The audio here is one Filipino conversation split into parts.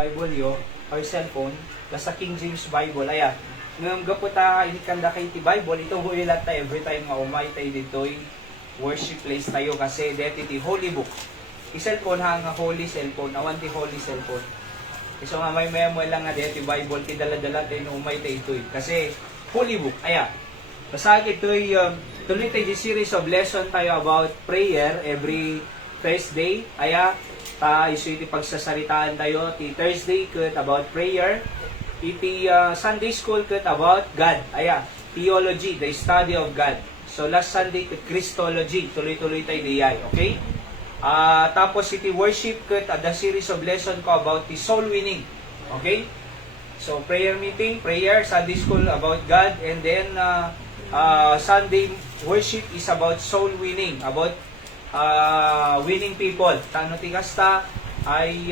Bible yo or cellphone sa King James Bible aya ngam gaputa inikanda kay ti Bible ito huilat ta every time nga umay tayo ditoy worship place tayo kasi deti ti holy book i-cellphone ha nga holy cellphone awan ti holy cellphone iso nga may memo lang nga deti Bible ti dala-dala tayo umay tayo itoy kasi holy book aya basta ito'y tuloy tayo di series of lesson tayo about prayer every Thursday aya iso iti pagsasaritaan tayo ti Thursday ket about prayer iti Sunday school ket about God aya theology the study of God so last Sunday ket Christology tuloy-tuloy tayo diyay okay tapos iti worship ket the series of lesson ko about the soul winning okay so prayer meeting prayer Sunday school about God and then Sunday worship is about soul winning about winning people. Tano ti kasta ay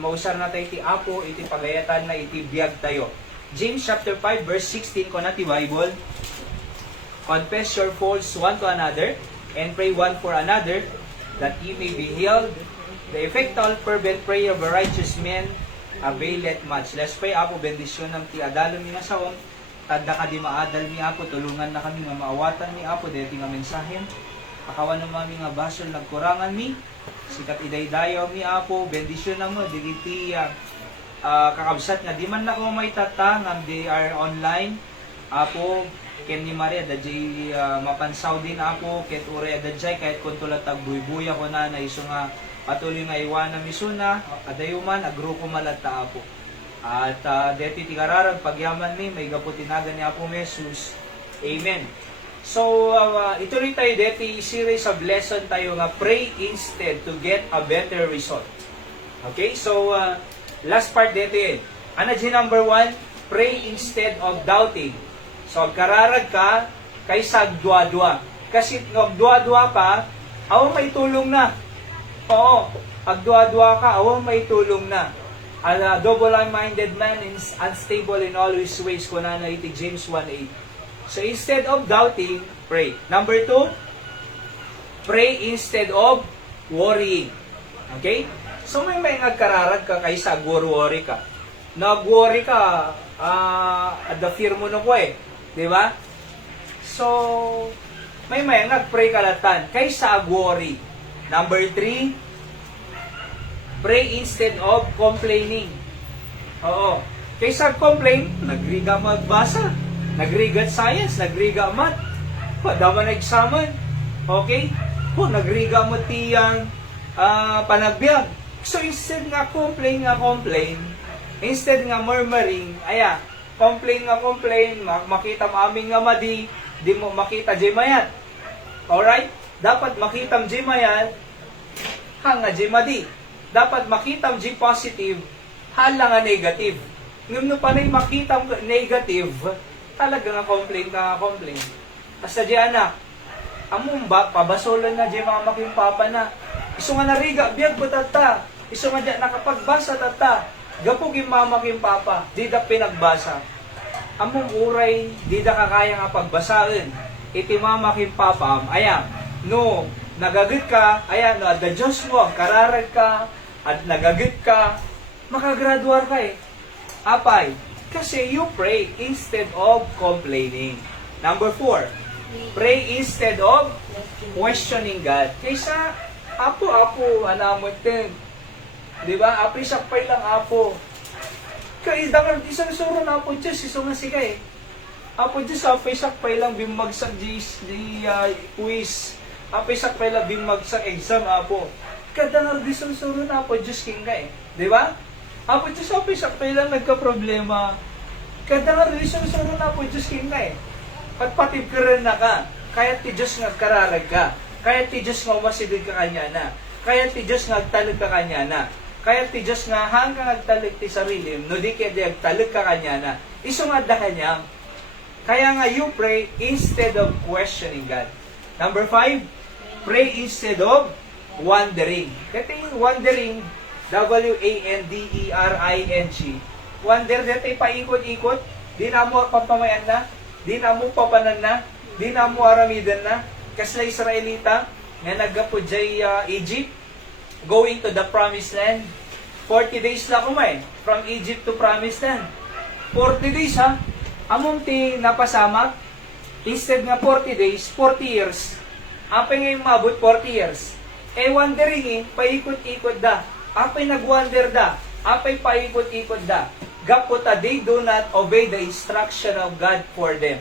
mausar na tayo iti apo, iti pagayatan na iti biyag tayo. James chapter 5 verse 16 ko na ti Bible. Confess your faults one to another and pray one for another that ye may be healed. The effectual fervent prayer of a righteous man availeth much. Let's pray apo bendisyon ng ti adalon ni masawang tanda ka di maadal ni apo tulungan na kami nga maawatan ni apo deti nga mensahen. Akawan ng mami nga basol nagkurangan mi. Sikat idaydayaw mi apo. Bendisyon na mo. Digiti kakabsat nga. Di man na ko may tata nga they are online. Apo, ken ni Maria dadjay mapansaw din apo. Ket ure dadjay kahit kung tulat tagbuy-buya ko na iso nga patuloy nga iwana misuna. Adayuman agrupo malata apo. At deti tigararag pagyaman mi. May gaputinagan ni Apo Jesus. Amen. So, ituloy tayo deti series of lesson tayo nga pray instead to get a better result. Okay? So, last part deti. Ano number 1? Pray instead of doubting. So, kararag ka kaysa agdwa-dwa. Kasi agdwa-dwa ka, awang may tulong na. Oo, agdwa-dwa ka, awang may tulong na. A double-minded man is unstable in all his ways. Kunana iti James 1:8. So, instead of doubting, pray. Number 2, pray instead of worrying. Okay? So, may ngagkararag ka kaysa worry ka. Nag-worry ka, at the fear mo na ko eh. Diba? So, may nag-pray ka latan kaysa worry. Number 3, pray instead of complaining. Oo. Kaysa complain, nagriga magbasa. Nagrigat science, nagriga math. Daman examen. Okay? Nagriga mo tiyang panagbiag. So, instead nga complain, instead nga murmuring, complain, makita mo aming nga madi, di mo makita di mayat. Alright? Dapat makita mo di mayat, hanga di madi. Dapat makita mo di positive, hala nga negative. Ngum pa na makita mo negative, talaga nga complain. Basta di anak, among ba, pabasolan na di mama yung papa na. Iso nga nariga, biyag ko tata. Iso nga di nakapagbasa tata. Gapog yung mama yung papa, di da pinagbasa. Among uray, di da kakaya nga pagbasain. Iti mama yung papa, no, nagagit ka, no, at the Diyos mo, kararag ka, at nagagit ka, makagraduar ka eh. Apay, kasi you pray instead of complaining. Number 4, pray instead of questioning God. Kaysa, apo, anamot din. Diba? Apo, isakpay lang apo. Kaya, dapat isang suro na apo, Diyos, iso nga siya eh. Apo, Diyos, apo, isakpay lang bimagsak di quiz. Apo, isakpay lang bimagsak exam, apo. Kada nga, isang suro na apo, Diyos, king ka eh. Diba? Apo, Diyos, apo, isakpay lang nagka-problema. Kada nga, isang suro na apo, Diyos, king ka eh. Pagpatib ka rin na ka. Kaya ti Diyos nga kararag ka. Kaya ti Diyos nga umasidid ka kanya na. Kaya ti Diyos nga agtalag ka kanya na. Kaya ti Diyos nga hanggang agtalag ti sarili, no di kaya di agtalag ka kanya na. Iso nga da kanya. Kaya nga you pray instead of questioning God. Number 5, pray instead of wandering. Kasi wandering, W-A-N-D-E-R-I-N-G. Wander, dito paikot-ikot, di na mo papamayan na, di na mo papanan na, di na mo aramidan na. Kasla Israelita, nga naggapo jay Egypt, going to the promised land. 40 days lang kumain. From Egypt to Promised Land. 40 days ha. Among ti napasamak, instead nga 40 days, 40 years. Apay ngayon mabot 40 years. Wandering paikot-ikot da. Apay nag-wander da. Apay paikot-ikot da. Gaputa, they do not obey the instruction of God for them.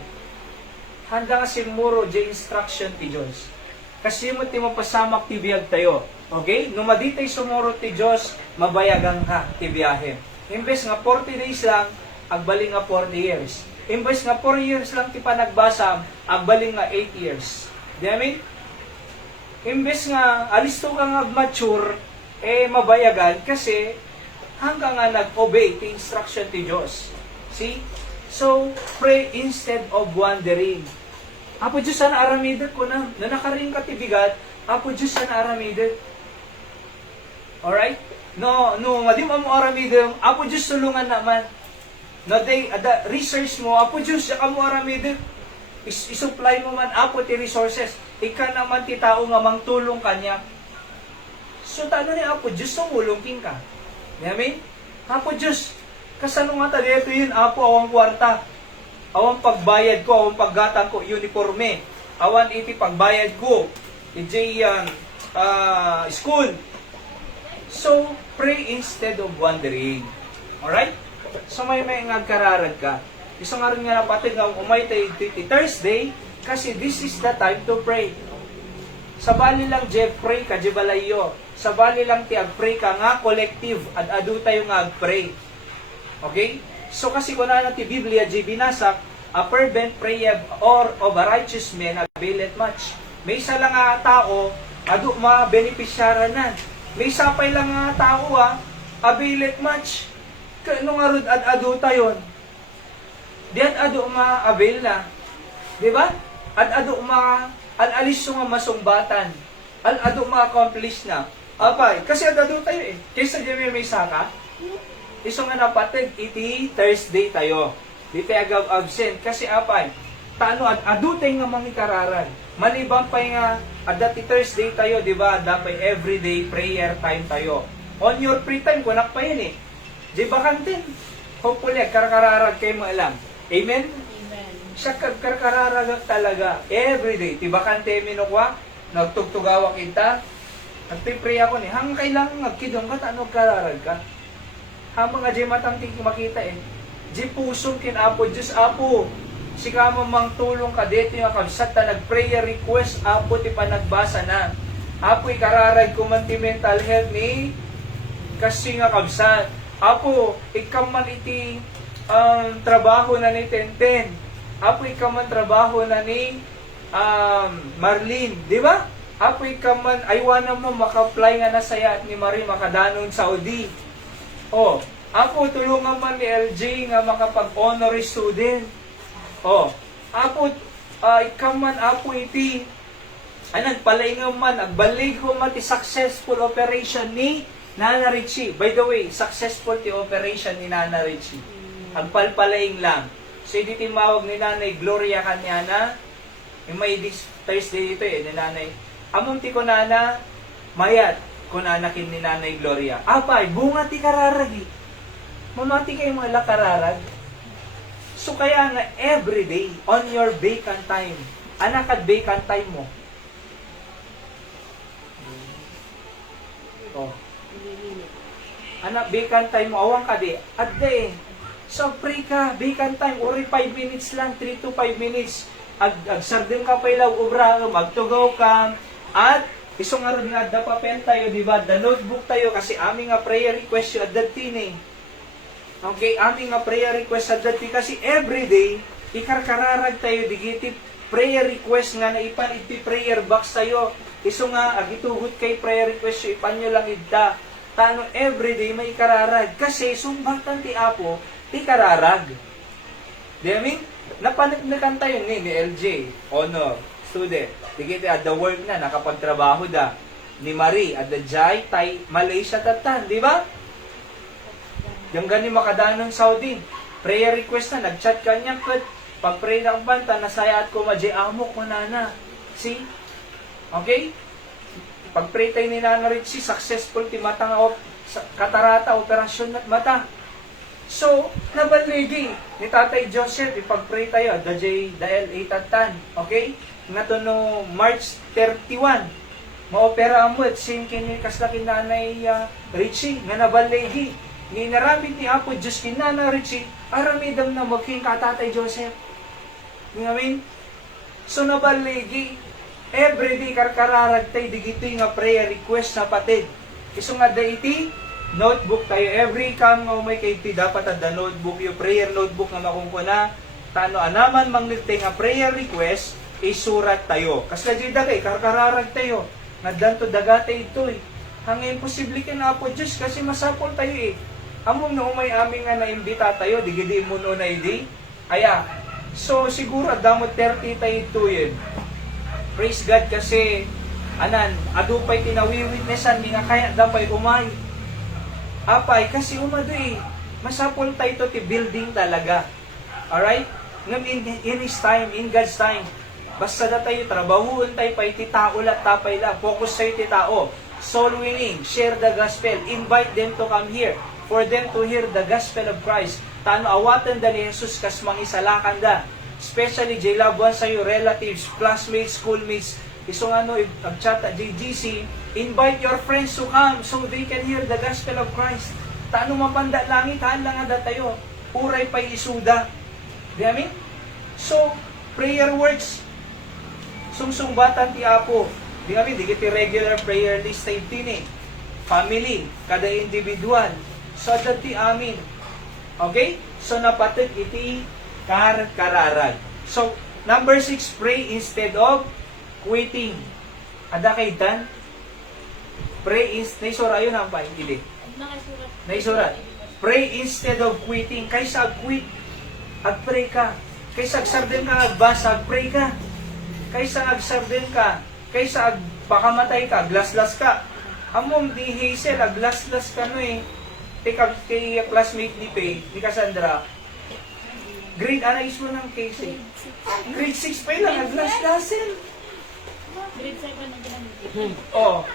Handa nga simuro the instruction ti Diyos. Kasi mo ti mapasamak ti biyag tayo. Okay? Numaditay sumuro ti Diyos, mabayagan ka ti biyahe. Imbes nga 40 days lang, agbaling nga 40 years. Imbes nga 4 years lang ti panagbasam, agbaling nga 8 years. Di amin? Imbes nga alisto ka nga mature, mabayagan kasi hanggang nga nag-obey ti instruction ti Diyos. See? So, pray instead of wandering. Apo Diyos, sana aramidet ko na. Na nakaring katibigat, Apo Diyos, sana aramidet. Alright? No, madi mo aramidet, Apo Diyos, sulungan naman. No, the research mo, Apo Diyos, saka mo aramidet. Isupply mo man, Apo, ti resources. Ika naman ti tao nga mangtulong kanya. So, taano ni Apo Diyos, sumulong king ka. Amen? Apo Diyos, kasano nga tayo ito yun, Apo, awang kwarta. Awang pagbayad ko, awang paggatang ko, uniforme. Awan iti pagbayad ko, iti school. So, pray instead of wandering. Alright? So, may ngagkararad ka. Isang nga rin nga napatid nga umay tayo Thursday, kasi this is the time to pray. Sa bali lang, Jeff, pray ka, Jebalayo. Sa bali lang, ti ag-pray ka nga, collective, at adu tayo nga ag-pray. Okay? So kasi kung na ti Biblia, binasak, a fervent prayer or of a righteous man availeth much. May isa lang nga tao, adu ma-beneficiaran na. May sapay lang nga tao, availeth much. Kano nga rod adu tayon? Di adu ma-avail na. Di ba? Adu alis nga masumbatan. Adu ma-accomplish na. Apay, kasi adu tayo Kaysa di may saka, iso nga napatid, iti Thursday tayo. Di tayo absent. Kasi apay, tano adu tayo nga mangikararan. Malibang pa nga, adati Thursday tayo, di ba? Dapat everyday prayer time tayo. On your free time, kunak pa yun Di ba kantin? Hopefully, karkararag kayo mo alam. Amen? Amen. Siya karkararag talaga. Everyday. Di ba kante minukwa? Nagtugtugawa kita. Nagpipray ako hanggang kailangan nagkidong ka, tanong kararag ka. Habang nga di matang makita di pusong kinapo, Diyos Apo, sika mo mang tulong ka dito yung kabsat na nag-prayer request, Apo, ti panagbasa na. Apo, ikararag ko man ti mental health ni kasi nga kabsat. Apo, ikaw man iti trabaho na ni Tenten. Apo, ikaw man trabaho na ni Marlene, di ba? Apo, ikaw man, aywanan mo maka-apply nga na saya at ni Marie makadanon Saudi. Apo, tulungan man ni LJ nga makapag-honorary student. Apo, ikaw man, Apo, iti, nagpalaingaw man, agbalig ko man ti successful operation ni Nana Richie. By the way, successful ti operation ni Nana Richie. Agpalpalaing lang. So, hindi timawag ni Nanay Gloria kanyana. Yung may this Thursday dito ni Nanay. Among ti ko nana, mayat ko nanakin ni Nanay Gloria. Apay, bunga ti kararagi. Mamati kayo mga lakararag. So kaya nga everyday on your vacant time, anak at vacant time mo. Anak vacant time mo, awang ka di. At so pray ka, vacant time, uri 5 minutes lang, 3 to 5 minutes. Agsardin ka pa ilaw, ubra, magtugaw ka. At isong aron nga, da papel tayo, di ba? Da notebook tayo, kasi aming nga prayer request yung adat Okay, aming nga prayer request sa dati kasi everyday, ikarkararag tayo, digiti prayer request nga na ipan iti prayer box tayo. Iso nga, agitugot kay prayer request, ipan nyo lang idda. Tano, everyday may ikararag. Kasi, sumbatan ti Apo, ti kararag. Di amin? Napanagnakan tayo ni LJ, honor, student. Digiti at the work na, nakapagtrabaho da. Ni Marie, at the Jai, tay, Malaysia tatan, di ba? Yung gani makadanong Saudi, prayer request na, nag-chat ka niya, pag-pray na ang banta, nasaya at kumadji amo ko nana. See? Okay? Pag-pray tayo ni Nana Richie, successful ti matang katarata, operasyon at mata. So, nabaligi ni Tatay Joseph, ipag-pray tayo, dahil 8 okay? Nga to no March 31, maopera mo at same kini kaslakin nanay Richie, nga nabaligi. Ni naramit ni Apo Diyos kinana Richie, aramidam na magking Tatay Joseph. Ngamin? So, nabaligi, everyday karkararag tayo, digito nga prayer request na patid. Iso nga daiti, notebook tayo. Every kam nga may kaiti, dapat ada notebook, yung prayer notebook nga makungkuna. Tano anaman manglitay nga prayer request, isurat tayo. Kasi na dagay, karkararag tayo. Naddanto dagatay ito eh. Hanggang imposible ka na po Diyos, kasi masapol tayo eh. Among na umay aming nga naimbita tayo, digidi mo no na idi. Kaya, so siguro damot 30 tayo ito yun. Praise God kasi, adupay tinawi-witnessan, di nga kaya dapay umay. Apay, kasi umado eh. Masapol tayo ito ti building talaga. Alright? Ngam in His time, in God's time, basta na tayo, trabahuan tayo pa, iti tao lang, tapay lang, focus sa iti tao. Soul winning, share the gospel, invite them to come here, for them to hear the gospel of Christ. Tano awatan da ni Jesus kas mangisalakan da. Especially, jay loved ones sa'yo, relatives, classmates, schoolmates, isong agchat at JGC, invite your friends to come so they can hear the gospel of Christ. Tano mapanda langit, haan lang nga tayo. Uray pa'y isuda. Di amin? So, prayer words. Sungsungbatan ti Apo. Di amin, di kiti regular prayer list tayo tini. Family, kada individual. So, dati amin. Okay? So, napatid iti kararag. So, number 6, pray instead of quitting. Ada kay Dan? Pray instead, naisura yun ang paingili. Naisurat. Pray instead of quitting. Kaysa ag-quit, ag-pray ka. Kaysa agsarden ka, agbasa, ag-pray ka. Kaysa agsarden ka, kaysa agpakamatay ka, glaslas ka. Among di Hazel, aglaslas ka no eh. Kay classmate ni Pay, ni Cassandra, grade anais mo ng case eh. Grade 6 pa lang, aglaslasin. Grade 7 na ginamit. Oh.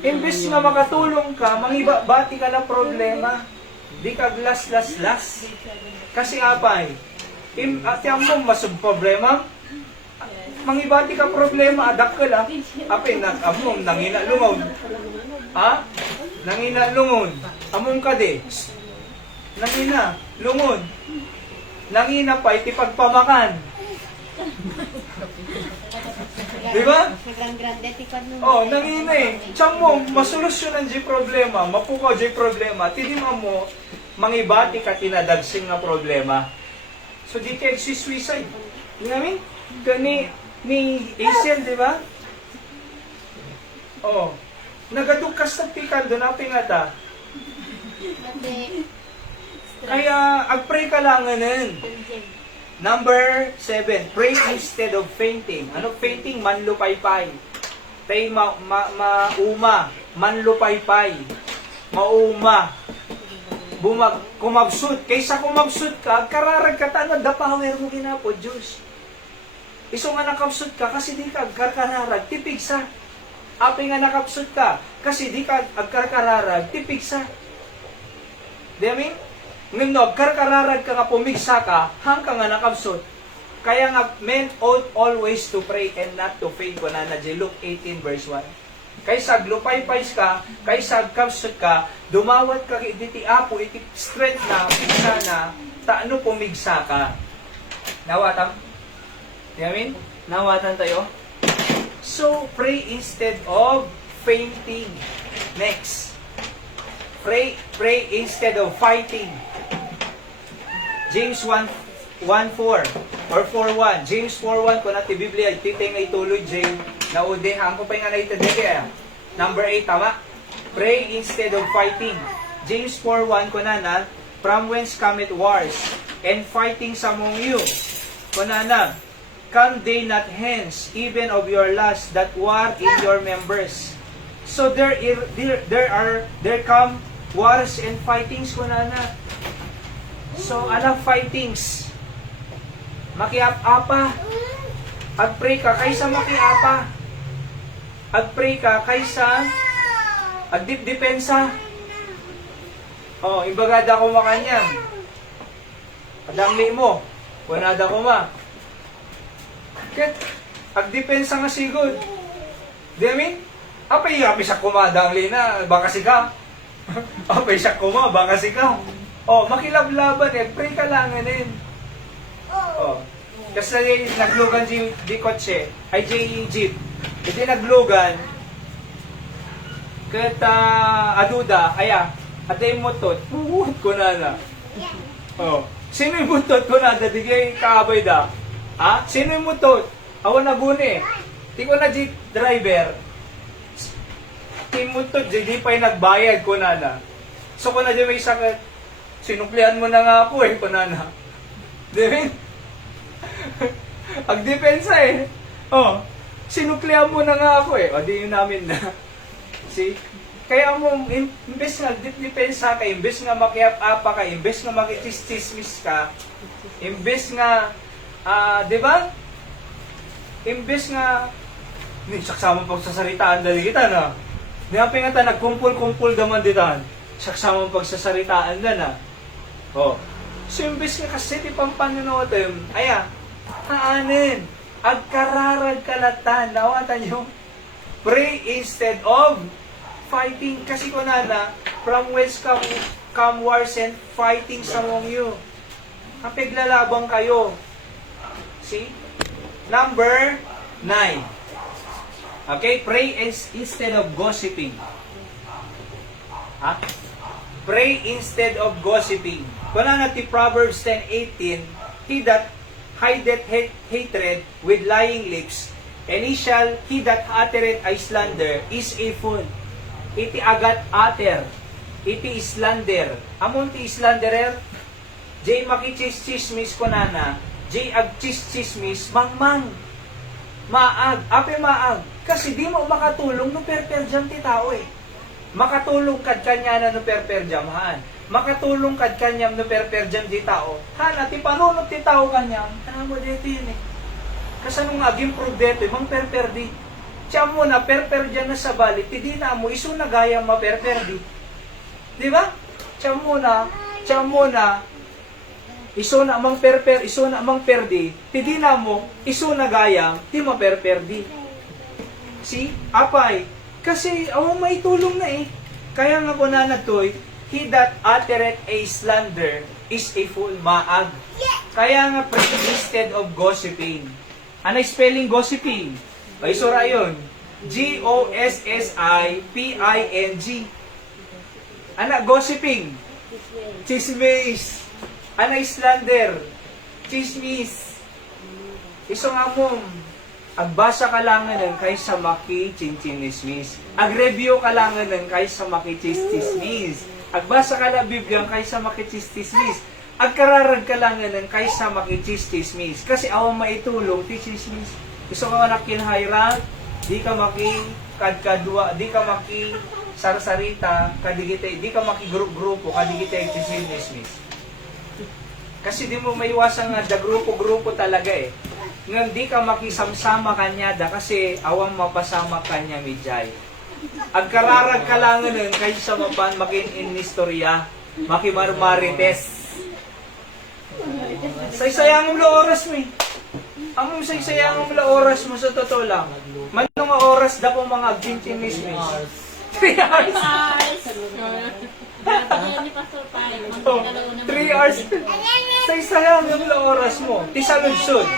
Imbes nga makatulong ka, mangibabati ka ng problema, di ka glas-las-las. Kasi apay, ati mo masub problema, mangibati ka problema, adak ka lang, apay, among nangina lungon. Ha? Nangina lungon. Among ka de. Nangina, lungon. Nangina pa, iti pagpamakan. Di ba? Oh, nangina eh. Tiyang mo, masolusyonan di problema, mapukaw di problema, tinima mo, mangibati ka tinadagsing na problema. So, di ka suicide. Di namin? Ni Hazel, di ba? Oh. Nagadugkas na pikan, doon ang pingata. Kaya, agpray ka lang ngayon. Number 7, pray instead of fainting. Ano fainting? Manlupaypay. Tay mauma, manlupaypay. Mauma. Kumabsut. Kaysa kumabsut ka, kararag ka tanod, the power mo ginapo, Diyos. Iso nga nakabsut ka, kasi di ka agkarkararag, tipig sa. Api nga nakabsut ka, kasi di ka agkarkararag, tipig sa. Di amin? Ngayon, karkararag ka nga pumigsa ka, hang ka nga nakabsot. Kaya nga, men ought always to pray and not to faint. Kuna na Luke 18 verse 1. Kaysa glupay-pays ka, kaysa kabsot ka, dumawat ka iti Apo, iti strength na, pigsa na, taano pumigsa ka. Nawatan? Yamin? Nawatan tayo? So, pray instead of fainting. Next. Pray instead of fighting. James 1:4 or 4:1. James 4:1 kung natin Biblia, titay nga ituloy, James. Naude, hangko pa nga na itadeke. Number 8, tama? Pray instead of fighting. James 4:1 kung na, from whence cometh wars, and fightings among you. Kung na, come they not hence, even of your lust, that war in your members. So there come wars and fightings kung na. So, anak fightings. Makiap-apa. Agpray ka kaysa makiapa. Agpray ka kaysa Agdip-depensa. Oh, imbagada ko makanya. Adangli mo. Kunada ko ma. Ket, agdepensa nga sigod. Di amin? Apay siya kumadangli na, baka sigaw. Apay siya kuma, baka sigaw. Oh, makilablaban eh, pray ka lang din. Oh. Kasi naglugan di kotse, ay jeep. Iti naglugan, ket aduda, aya, atay motot, puhut ko na. Oh. Sino yung mutot ko na, dadigay kaabay da? Ha? Sino yung mutot? Awan na guni. Di ko na jeep driver. Mutot, di pa yung nagbayad ko na. So ko na di may sakit, sinuklian mo na nga ako eh, ko na. Di ba? Agdepensa eh. Oh, sinuklian mo na nga ako eh. O di yun namin na. See? Kaya mo, imbes nga depensa ka, imbes nga makiap-apa ka, imbes nga makitis-tismis ka, imbes nga, di ba? Imbes nga, saksama pagsasaritaan dali kita na. Di nga pingatan, nagkumpul-kumpul daman ditan. Saksama pagsasaritaan na na. Oh. So, imbes nga kasi di pang panunotem, aya, haanin, agkararag kalatan, nawatan nyo, pray instead of fighting. Kasi ko na, from whence come wars and fighting among you. Kapiglalabang kayo. See? Number 9. Okay, pray instead of gossiping. Ha? Pray instead of gossiping. Kuna na ti Proverbs 10:18, he that hideth hatred with lying lips, and he that uttereth a slander is a fool. Iti agat ater, iti slander. Amon ti slanderer, jay makichismismis ko nana, jay agchismismis, mangmang. Maag, ape maag. Kasi di mo makatulong no perperjam ti tao eh. Makatulong kad kanya na no perperjam haan. Makatulong kad kanyam no perperjam di tao. Hana, ti panunod ti tao kanyam, ano mo dito yun eh. Kasi nung aging prudete, mang perperdi. Tiyam mo na, perperdian na sa balik, hindi na mo, iso na gayang maperperdi. Di ba? Tiyam mo na, iso na amang iso na amang perdi, hindi na mo, iso na gayang, di maperperdi. See? Apay, kasi awang maitulong na eh. Kaya nga ko na natoy, he that uttereth a slander is a fool, maag. Kaya nga pray instead of gossiping. Ano spelling gossiping? Ay, sura yun. G-O-S-S-I-P-I-N-G. Ana, gossiping. Chismis. Ana, slander. Chismis. Iso nga mong, agbasa ka lang ng kaysa maki-chinchinismis. Agreview ka lang ng kaysa maki-chistismis. Agbasa ka lang Biblia kaysa maki-chistismis. Agkararag ka lang ng kaysa maki-chistismis. Kasi awang maitulong, chismis. Gusto ka anak kinhayran, di ka kadkadwa, di ka sarsarita, kadigite, di ka grupo, kadigite chismis. Kasi di mo maiwasan nga da grupo talaga eh. Ngan di ka makisamsama kanya da kasi awang mapasama kanya midjay. Agkararag ka lang nun kaysa mapan makin in istorya, makimarmarites. Say-sayang mo oras mo eh. Ang say-sayang mo oras mo sa totoo lang. Manong nga oras da po mga agchinchinismis. 3 hours. 3 hours. Say-sayang yung oras mo. Ti saludsod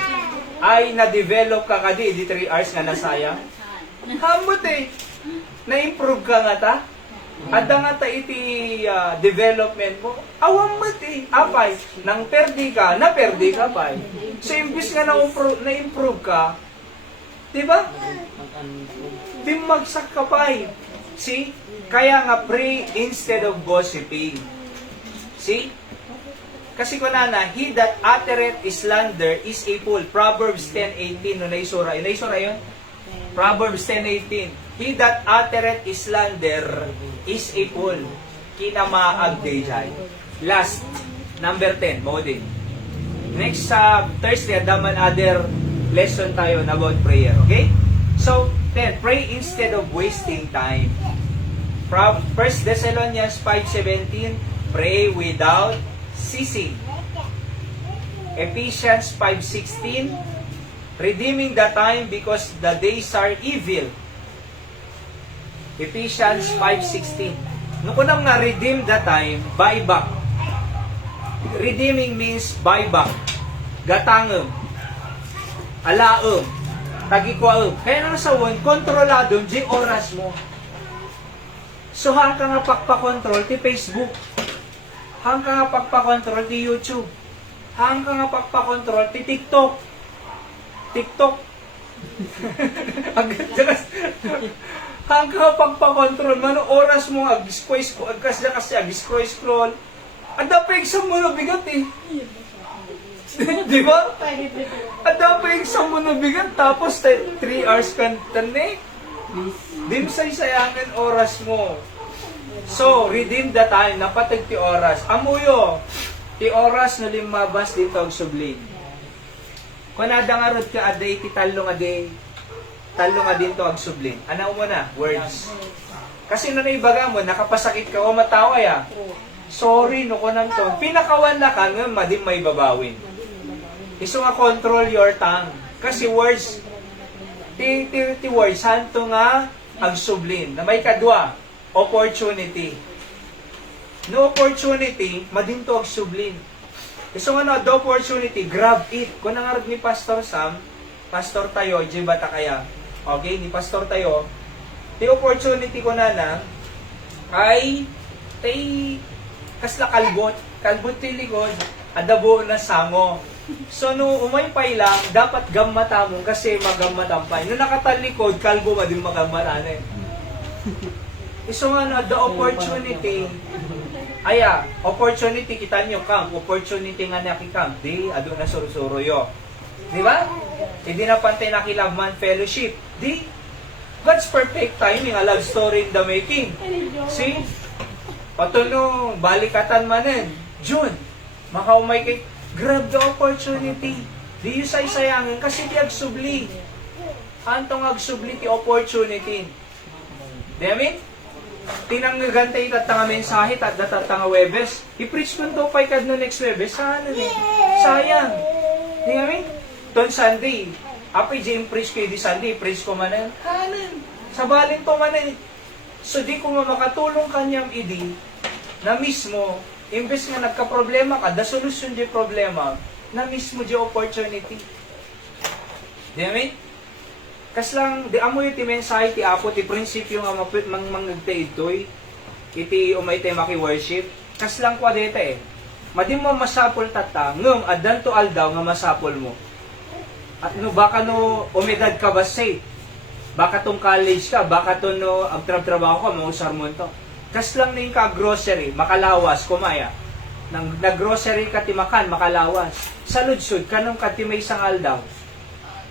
ay na-develop ka kadi di 3 hours nga nasayang. Hambot eh. Na-improve ka nga ta. Ada nga ta iti development mo. Awang mati. Apay. Nang perdi ka, na-perdi ka pa. So, imbis nga na-improve ka, diba? Di magsak ka pa. See? Kaya nga pray instead of gossiping. See? Kasi ko na, he that uttereth slander is a fool. Proverbs 10:18. No, naisura. Naisura yun? Proverbs 10:18. He that uttereth slander is a fool. Kinamaag dayjay. Last, number 10. Modin. Next Thursday, daman other lesson tayo about prayer. Okay? So, 10. Pray instead of wasting time. From 1 Thessalonians 5:17, pray without ceasing. Ephesians 5:16, redeeming the time because the days are evil. Ephesians 5:16. Nung kunang nga redeem the time, buy back. Redeeming means buy back. Gatangem. Alaem. Tagikwaem. Kaya nang sa won, kontrolado di oras mo. So hang ka nga pagpakontrol ti Facebook. Hang ka nga pagpakontrol ti YouTube. Hang ka nga pagpakontrol ti TikTok. TikTok. Hang ka nga pagpakontrol man oras mo ag-scroll. Ang dapat exam mo na bigat eh. Di ba? Ang dapat exam mo na bigat tapos 3 hours kan eh. Dim sayangan oras mo. So, redeem the time. Napatag ti oras. Amuyo, ti oras na limabas dito ang sublim. Kung nadangarod ka aday, ti talo nga din to ang sublim. Ano mo na? Words. Kasi na naibaga mo, nakapasakit ka o matawa ya. Sorry, no ko nang to. Pinakawan na ka nga, madim may babawin. Iso nga control your tongue. Kasi words, ti words, santo nga ang sublim. Na may kadwa, opportunity. No opportunity, madim to ang sublim. Iso nga the opportunity, grab it. Kung nangarag ni Pastor Sam, Pastor tayo, di bata kaya? Okay, ni Pastor tayo, ti opportunity ko na ay kasla kalbot ti likod, adabo na sango. So, no umaypay lang, dapat gammata mo kasi magammatampay. No nakatalikod, kalbo ma din magammatan eh. Iso nga the opportunity, opportunity kita nyo camp, opportunity nga nakikam, di, ado na surusuro yo. Di ba? Hindi na pantay nakilagman fellowship. Di, God's perfect timing, a love story in the making. See? Patuno, balikatan manen. June, makaumay kay, grab the opportunity. Di yung sayangin kasi di agsubli. Antong agsubli ti opportunity. Di amin? Tinanggagantay tatanga mensahe at tatanga Webes. I-preach mo to pay kad no next Webes. Sana eh. Sayang. Di amin? Ton Sunday. Apay di preach kayo di Sunday. Preach ko manan. Hanan. Sabalin to manan. So di ko makatulong kanyang idi na mismo, imbes nga nagka-problema ka, da solusyon di problema, na mismo di opportunity. Di amin? Kas lang, di amoy ti mensahe ti apo, ti prinsipyo nga mangagta itoy, iti umay tayo maki-worship, kas lang kwa deta eh. Madim mo masapol tata, ngum, adan to aldaw nga masapol mo. At no, baka no, umedad ka ba say? Baka tong college ka, baka to no, agtrabaho ka, mausar mo to. Kas lang na yung ka-grocery, makalawas, kumaya. Nag-grocery ka timakan, makalawas. Sa ludsud, kanong ka ti may sangal daw.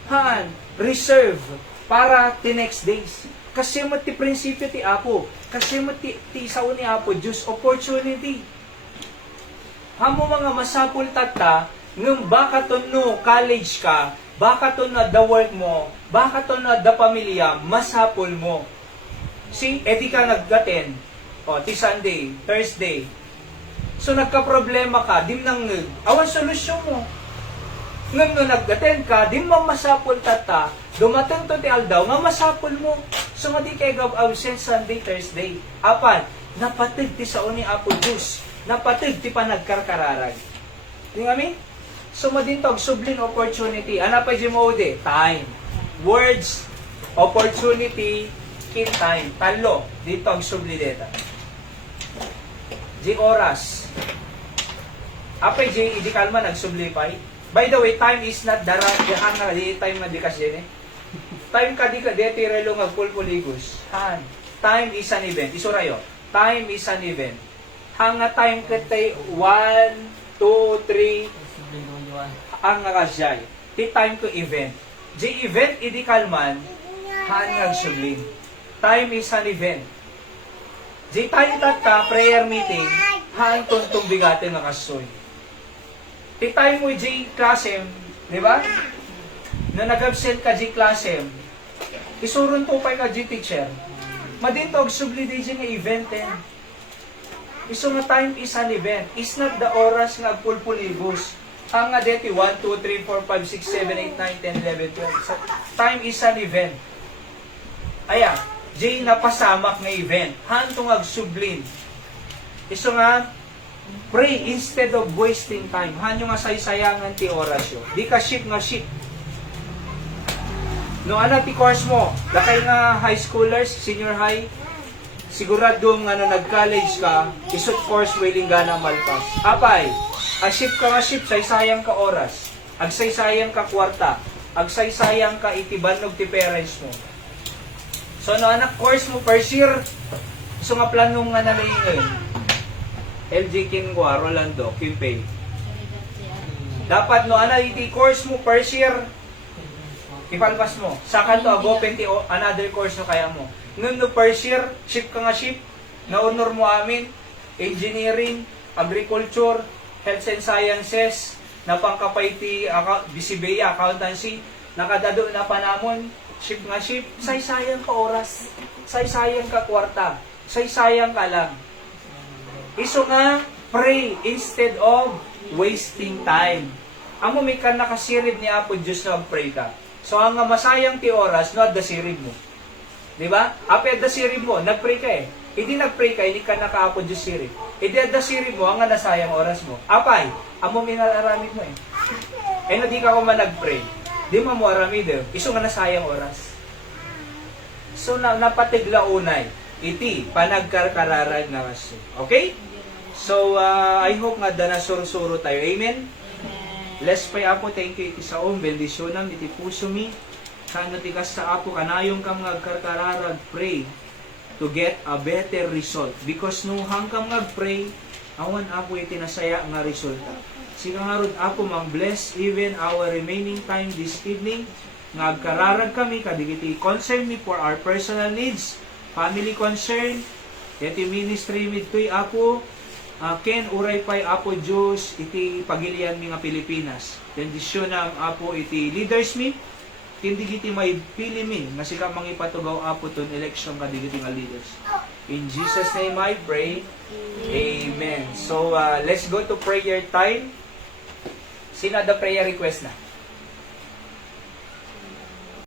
Haan, reserve, para ti next days. Kasi mo ti prinsipyo ti Apo. Kasi mo ti sao ni Apo, Diyos opportunity. Hamo mga masapul tata, ngum baka to no, college ka, baka to na the work mo, baka to na the pamilya, masapul mo. See, edi ka nag-attend. Ti Sunday, Thursday. So nagka-problema ka, dim nang awan solusyon mo. Ngam no nag-attend ka, dim mamasapul tata, dumateng to ti aldaw, nga masapul mo. So nga di kay absent Sunday, Thursday. Apan, napatig ti sao ni Apo Diyos, napatig ti panagkarkararag. Di nga mi? So madintog, sublin opportunity. Ano pa yung mode? Time. Words, opportunity, in time. Talo. Dito ang subli deta. Di oras. Apay di kalma nagsublipay. By the way, time is not dahan di time na di kasi eh. Time ka di relo nga pulpuligos. Time is an event. Isurayo. Time is an event. Hanga time katay 1, 2, 3 ang nakasyay. Ti time ko event. Di event idi kalman hanggang sublin. Time is an event. Di time tata prayer meeting hang tuntong bigatin nga kasoy. Ti time mo di klasem, di ba? Na nag-absent ka di klasem, isurun to pa ka di teacher. Madintog subli di nga event iso nga time is an event. Is not the oras nga pulpulibos. Ang nga deti 1, 2, 3, 4, 5, 6, 7, 8, 9, 10, 11, 12. So, time is an event. Aya, Jay napasamak nga event. Hantong agsublin. Iso nga, pray instead of wasting time. Hanyo nga saysayangan ti oras yo. Di ka ship nga ship. No ano ti course mo? Lakay nga high schoolers, senior high, siguradong nag-college ka, isot course willing gana malpas. Apay, ship ka nga ship, saysayang ka oras. Agsaysayang ka kwarta. Agsaysayang ka itibanog ti parents mo. So no anak course mo first year, so nga planong nga nalayin LG Kinqua, Rolando, Kimpay. Dapat no ana iti course mo first year, ipalpas mo. Saka to go penti another course no kaya mo. Nung no first year, ship ka nga ship, na-honor mo amin, engineering, agriculture, health and sciences, napangkapay ti BCBA, accountancy, nakadado na panamon, ship nga ship, saysayang ka oras, saysayang ka kwarta, saysayang ka lang. Iso nga, pray instead of wasting time. Amo may ka nakasirib ni Apo Diyos na pray ka. So ang nga masayang ti oras, no, at the sirib mo. Diba? Ape at the sirib mo, nagpray ka eh. Hindi nagpray ka, hindi ka naka-Apo Diyos sirib. Hindi at the sirib mo, ang nga nasayang oras mo. Apay, amo may nalaramid mo eh. Eh na di ka ko man nagpray. Di mo mo aramid eh. Iso nga nasayang oras. So napatigla unay. Iti, panagkarkararag na kasi. Okay? So, I hope nga na suro-suro tayo. Amen? Let's pray, Apo. Thank you iti sa bendisyonam, iti puso mi. Kano tikas sa Apo, kanayong kam ngagkarkararag, pray to get a better result. Because nung hangkam ngag-pray, awan Apo iti nasaya nga resulta. Sika nga rod, Apo, mang-bless even our remaining time this evening. Ngagkararag kami, kadigiti concern me for our personal needs, family concern, iti ministry midtoy Apo, ken uray pay Apo Diyos, iti pagilian mi nga Pilipinas. Bendisyon ng Apo iti leaders mi, tindigiti may pili mi, nga sika mangipatugaw Apo ton election kadigiti nga leaders. In Jesus' name I pray, Amen. So, let's go to prayer time. Sino the prayer request na?